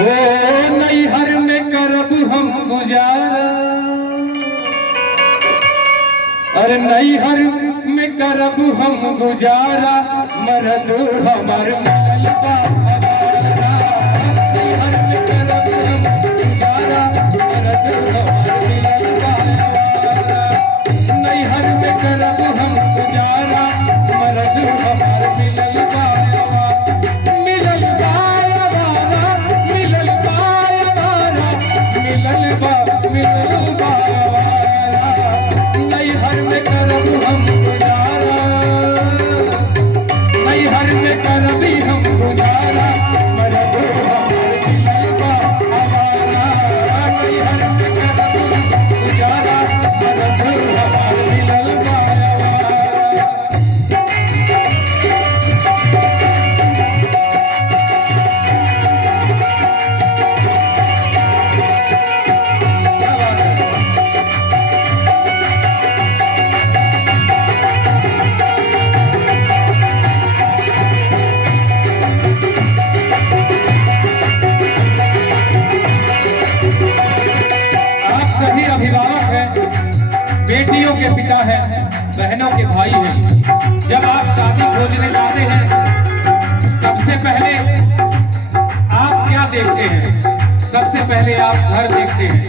हो नैहर में करब हम गुजारा, अरे नैहर में करब हम गुजारा, मरद हमर मिलल बा आवारा। नैहर में करब हम गुजारा, मरद हमर मिलल बा आवारा। नैहर में करब हम गुजारा, मरद हमर मिलल बा आवारा। मिलल बा आवारा, मिलल बा आवारा, मिलल बा आवारा। नैहर में करब हम गुजारा, नैहर में करबी हम गुजारा, मरद हमर मिलल बा आवारा। नैहर में करब हम गुजारा, मरद हमर मिलल बा आवारा। आप सभी अभिभावक हैं, बेटियों के पिता हैं, बहनों के भाई हैं। जब आप शादी खोजने जाते हैं, सबसे पहले आप क्या देखते हैं? सबसे पहले आप घर देखते हैं,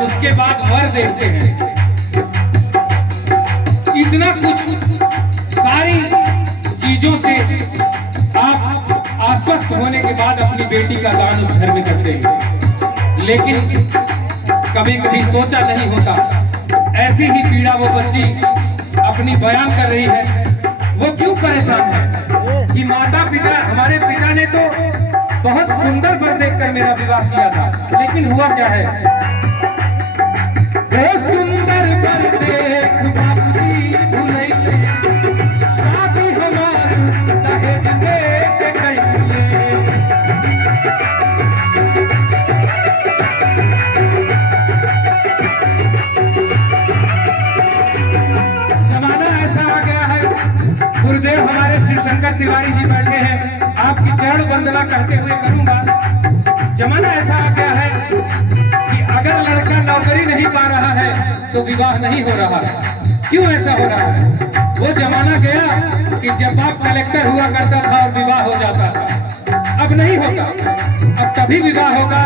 उसके बाद वर देखते हैं। इतना कुछ सारी चीजों से आप आश्वस्त होने के बाद अपनी बेटी का दान उस घर में करते हैं। लेकिन कभी कभी सोचा नहीं होता, ऐसी ही पीड़ा वो बच्ची अपनी बयान कर रही है। वो क्यों परेशान है कि माता पिता, हमारे पिता ने तो बहुत सुंदर वर देखकर मेरा विवाह किया था, लेकिन हुआ क्या है? वो सुंदर वर देख बाबूजी भुलैले, शादी हमार दहेज देके कैले। जमाना ऐसा आ गया है, गुरुदेव हमारे श्री शंकर तिवारी जी बैठे हैं, आपकी चरण वंदना करते हुए करूंगा। जमाना ऐसा आ गया है कि अगर लड़का नौकरी नहीं पा रहा है तो विवाह नहीं हो रहा है। क्यों ऐसा हो रहा है? वो जमाना गया कि जब बाप कलेक्टर हुआ करता था और विवाह हो जाता था। अब नहीं होगा, अब तभी विवाह होगा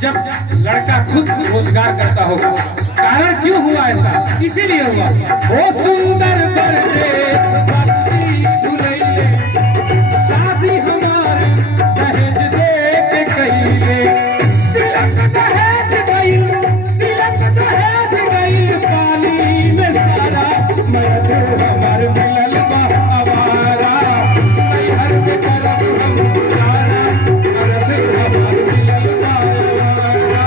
जब लड़का खुद रोजगार करता होगा। कारण क्यों हुआ ऐसा? इसीलिए हुआ, वो सुंदर वर देख बाबूजी भुलैले, शादी हमार दहेज देके कैले। तिलक दहेज गइल, तिलक दहेज गइल, पानी में सारा, मरद हमर मिलल बा आवारा। नैहर में करब हम गुजारा, मरद हमर मिलल बा आवारा।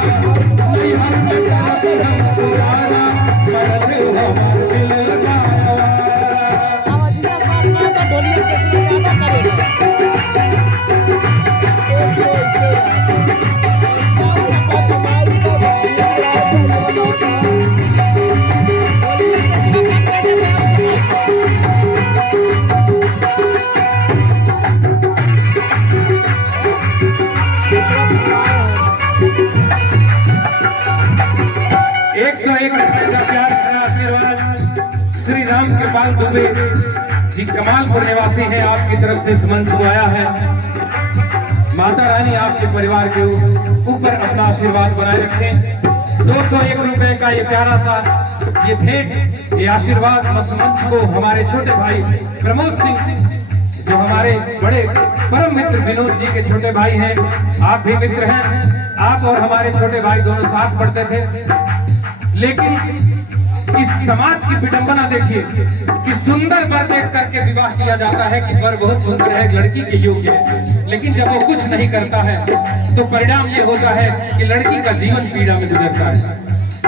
नैहर में करब हम गुजारा, मरद हमर मिलल बा आवारा। श्री राम कृपाल दुबे जी कमालपुर निवासी हैं, आपकी तरफ से इस मंच को आया है। माता रानी आपके परिवार के ऊपर अपना आशीर्वाद बनाए रखें। 201 रुपए का ये प्यारा सा ये भेंट, ये आशीर्वाद मंच को हमारे छोटे भाई प्रमोद सिंह, जो हमारे बड़े परम मित्र विनोद जी के छोटे भाई हैं, आप भी मित्र हैं। आप और हमारे छोटे भाई दोनों साथ पढ़ते थे। लेकिन इस समाज की विडंबना देखिए कि सुंदर वर देख करके विवाह किया जाता है कि वर बहुत सुंदर है, लड़की के योग्य है, लेकिन जब वो कुछ नहीं करता है तो परिणाम ये होता है कि लड़की का जीवन पीड़ा में गुजरता है।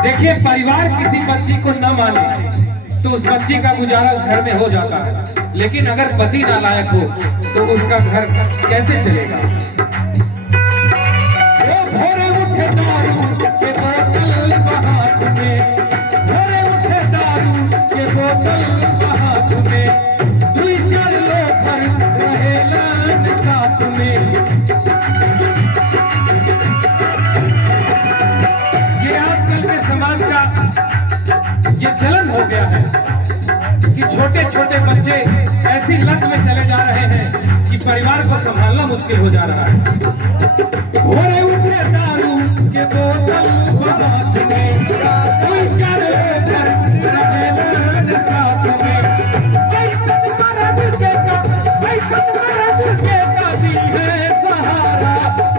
देखिए, परिवार किसी बच्ची को न माने तो उस बच्ची का गुजारा उस घर में हो जाता है, लेकिन अगर पति नालायक हो तो उसका घर कैसे चलेगा? भोरे उठे दारू के बोतल हाथ में, भोरे उठे दारू के बोतल हाथ में, दुई चार लोग रहेला साथ में। मुश्किल हो जा रहा है। भोरे उठे दारू के बोतल हाथ में, कोई चार लेकर रहेलन साथ में। कैसन मर्द के का दी है सहारा,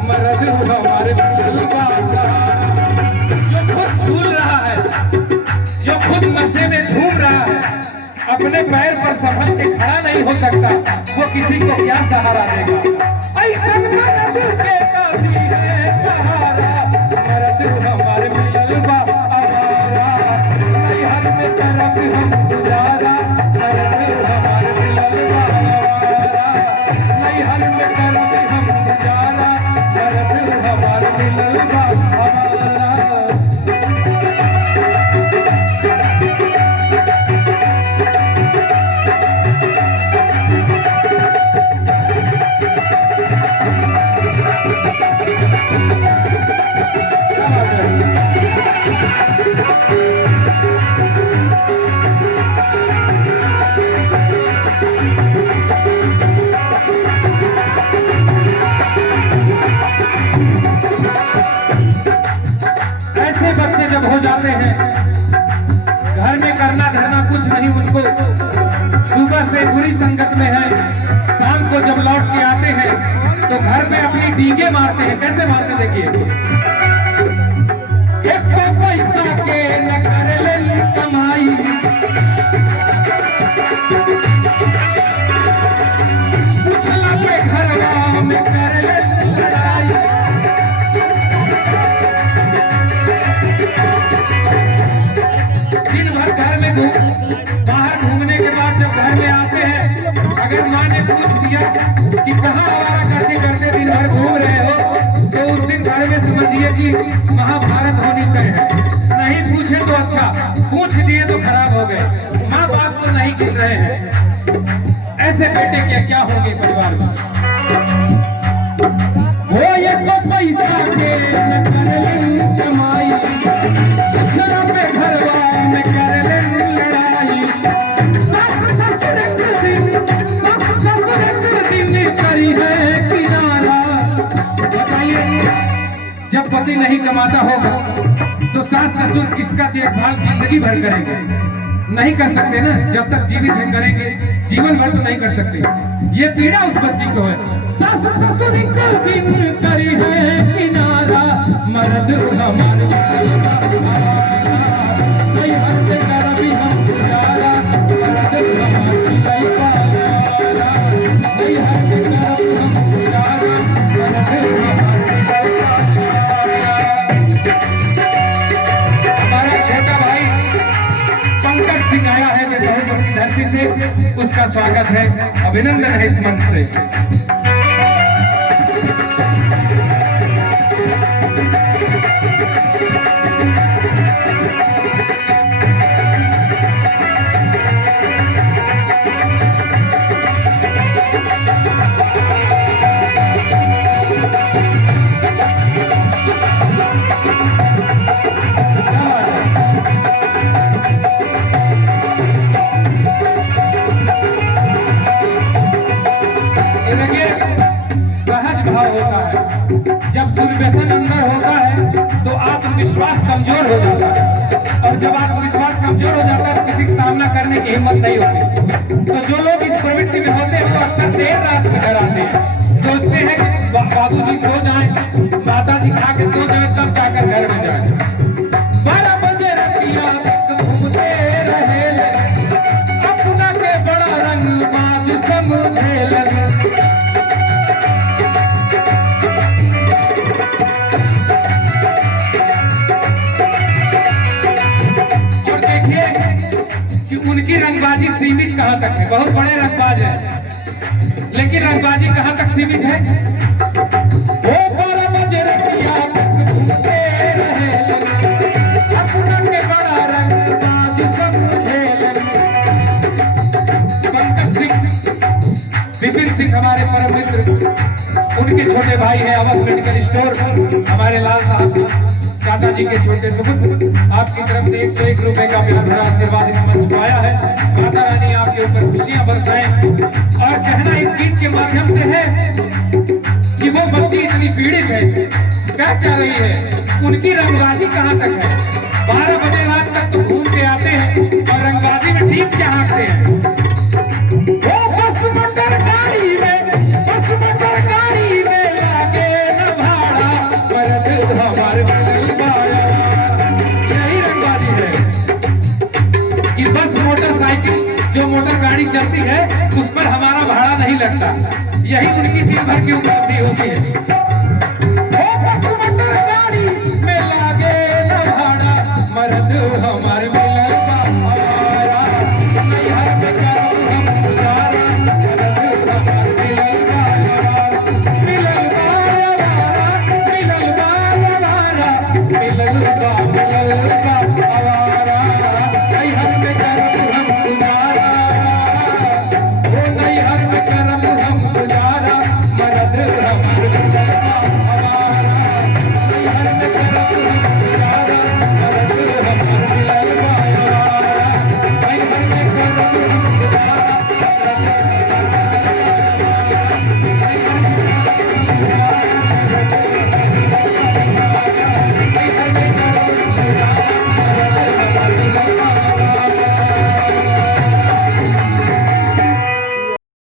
मर्द हमारे दिल का सहारा। जो खुद झूल रहा है, जो खुद नशे में झूम रहा है, अपने पैर पर संभल के खड़ा नहीं हो सकता, वो किसी को क्या सहारा देगा। ऐसन मर्द के काफी है सहारा, मर्द हमारे मिलल बा आवारा। नैहर में करब हम गुजारा, मर्द हमारे मिलल बा आवारा। नैहर में करब हम गुजारा, मर्द हमारे मिलल बा आवारा। ऐसे बच्चे जब हो जाते हैं, घर में करना धरना कुछ नहीं उनको, सुबह से बुरी संगत में है, शाम को जब लौट के आते हैं तो घर में अपनी डींगे मारते हैं। कैसे मारते देखिए, एक को पैसा के न करेलन कमाई, पूछला पे घरवा में करेलन लड़ाई। दिन भर घर में बाहर घूमने के बाद जब घर में आते हैं, अगर माँ ने पूछ दिया कि कहाँ आवारागर्दी करते दिन भर घूम रहे हो, तो उस दिन घर में समझिए कि महाभारत होनी तय है। नहीं पूछे तो अच्छा, पूछ दिए तो खराब हो गए। माँ बाप तो नहीं गिन रहे हैं, ऐसे बेटे क्या होंगे परिवार में। वो एक पैसा के न करेलन कमाई, अक्षरा पे घरवा में करेलन लड़ाई। सास ससुर के दिन करी है किनारा। बताइए, जब पति नहीं कमाता होगा तो सास ससुर किसका देखभाल जिंदगी भर करेंगे? नहीं कर सकते ना, जब तक जीवित हैं करेंगे, जीवन भर तो नहीं कर सकते। ये पीड़ा उस बच्ची को है। सास ससुर के दिन करी है किनारा, मर्द हमारे नहीं मर्द करबी हम गुजारा, मर्द हमारे नहीं पारा। नहीं मर्द करबी हम गुजारा, मर्द हमारा छोटा भाई पंकज सिंह आया है बेसहुर की धरती से, उसका स्वागत है, अभिनंदन है इस मंच से। होता है, जब दुर्व्यसन अंदर होता है तो आत्मविश्वास कमजोर हो जाता है, और जब आत्मविश्वास कमजोर हो जाता है तो किसी का सामना करने की हिम्मत नहीं होती। तो जो लोग इस प्रवृत्ति में होते हैं वो अक्सर देर रात में घर आते हैं, सोचते हैं कि बाबूजी सो जाएं, माता जी खा के सो जाएं, तब जाकर घर में जाएं। 12 बजे रतिया तक घूमते रहे, अपना के बड़ा रंग बाज समझे। उनकी रंगबाजी सीमित कहां तक है? बहुत बड़े रंगबाज है, लेकिन रंगबाजी कहां तक सीमित है? वो 12 बजे रतिया घूमते रहे, अपना के बड़ा रंगबाज समझे। पंकज सिंह, विपिन सिंह हमारे परम मित्र, उनके छोटे भाई हैं अवध मेडिकल स्टोर, हमारे लाल साहब से चाचा जी के छोटे सुपुत्र, आपकी तरफ से 101 रुपए का प्यार भरा आशीर्वाद इस मंच को आया है। माता रानी आपके ऊपर खुशियां बरसाएं। और कहना इस गीत के माध्यम से है वो बच्ची इतनी पीड़ित है, क्या चाह रही है, उनकी रंगबाजी कहाँ तक है। 12 बजे रात तक तो घूम के आते हैं और रंगबाजी में ठीक क्या हाँकते हैं।